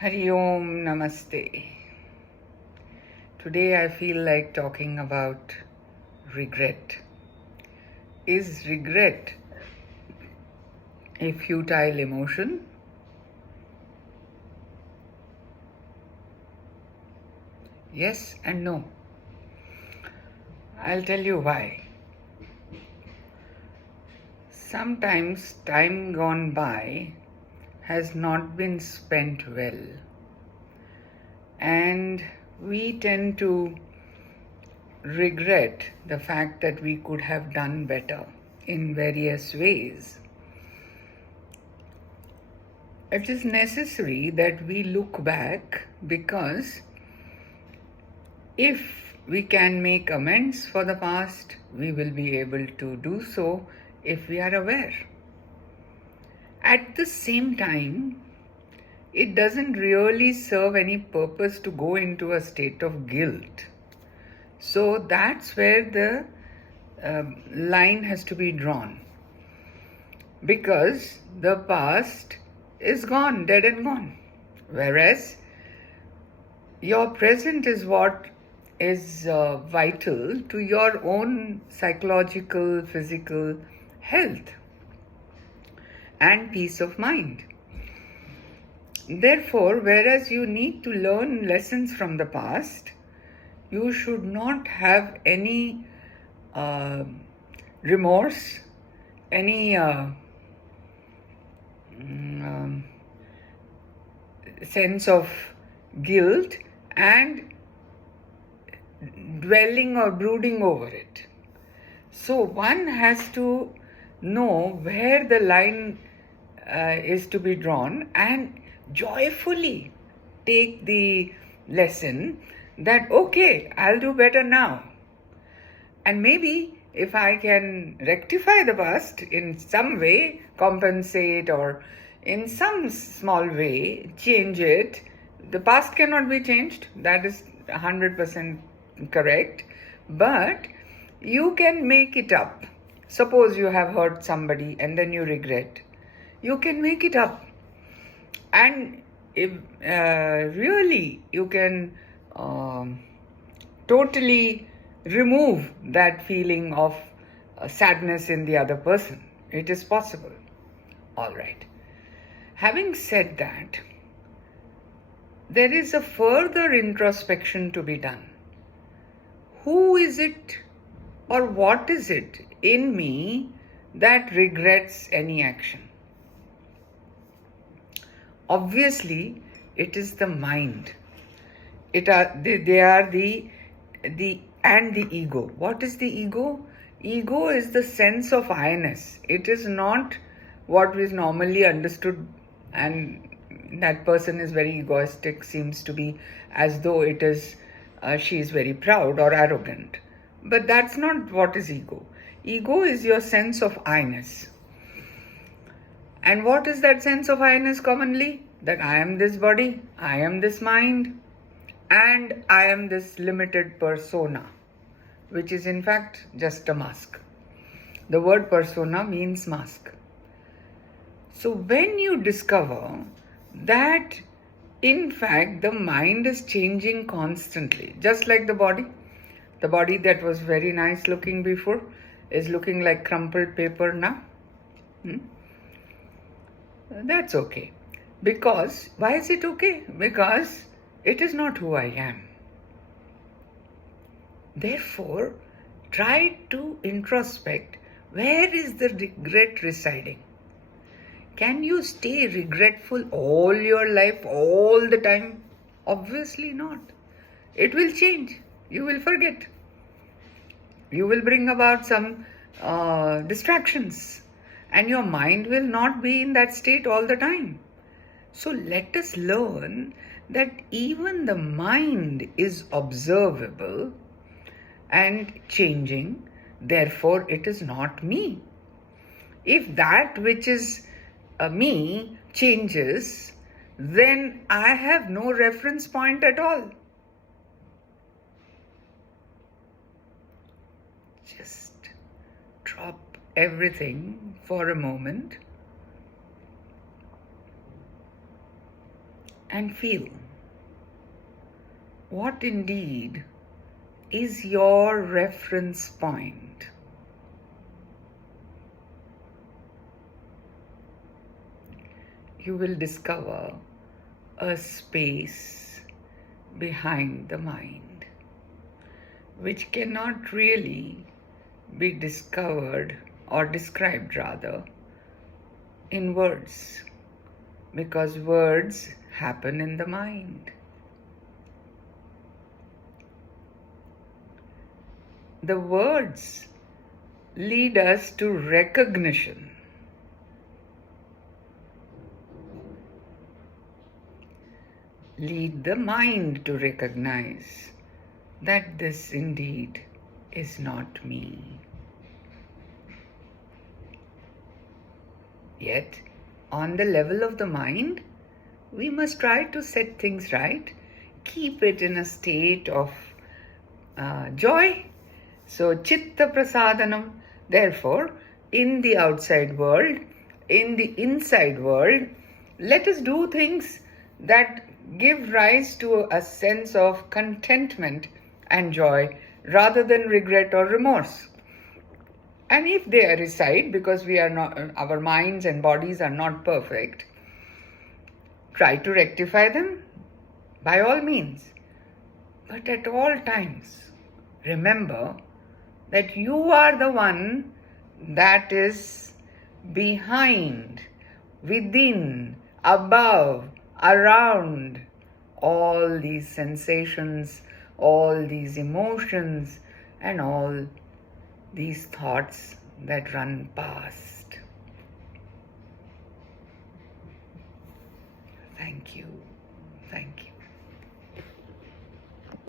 Hari Om Namaste. Today I feel like talking about regret. Is regret a futile emotion? Yes and no. I'll tell you why. Sometimes time gone by has not been spent well, and we tend to regret the fact that we could have done better in various ways. It is necessary that we look back, because if we can make amends for the past, we will be able to do so if we are aware. At the same time, it doesn't really serve any purpose to go into a state of guilt. So that's where the line has to be drawn, because the past is gone, dead and gone, whereas your present is what is vital to your own psychological, physical health and peace of mind. Therefore, whereas you need to learn lessons from the past, you should not have any remorse, any sense of guilt and dwelling or brooding over it. So one has to know where the line is to be drawn and joyfully take the lesson that, okay, I'll do better now. And maybe if I can rectify the past in some way, compensate, or in some small way change it, the past cannot be changed. That is 100% correct. But you can make it up. Suppose you have hurt somebody and then you regret. You can make it up. And if really you can totally remove that feeling of sadness in the other person. It is possible. All right. Having said that, there is a further introspection to be done. Who is it or what is it in me that regrets any action? Obviously, it is the mind. They are the ego. What is the ego? Ego is the sense of I-ness. It is not what is normally understood, and that person is very egoistic, seems to be as though it is she is very proud or arrogant. But that's not what is ego. Ego is your sense of I-ness. And what is that sense of I-ness commonly? That I am this body, I am this mind, and I am this limited persona, which is in fact just a mask. The word persona means mask. So when you discover that in fact the mind is changing constantly, just like the body that was very nice looking before is looking like crumpled paper now. That's okay. Because, why is it okay? Because it is not who I am. Therefore, try to introspect, where is the regret residing? Can you stay regretful all your life, all the time? Obviously not. It will change. You will forget. You will bring about some distractions, and your mind will not be in that state all the time. So let us learn that even the mind is observable and changing, therefore it is not me. If that which is me changes, then I have no reference point at all. Just drop everything for a moment and feel what indeed is your reference point. You will discover a space behind the mind, which cannot really be discovered or described rather in words, because words happen in the mind. The words lead us to recognition. Lead the mind to recognize that this indeed is not me. Yet, on the level of the mind, we must try to set things right, keep it in a state of joy. So, chitta prasadanam. Therefore, in the outside world, in the inside world, let us do things that give rise to a sense of contentment and joy rather than regret or remorse. And if they reside, because we are not, our minds and bodies are not perfect, try to rectify them by all means. But at all times, remember that you are the one that is behind, within, above, around all these sensations, all these emotions, and all these thoughts that run past. Thank you.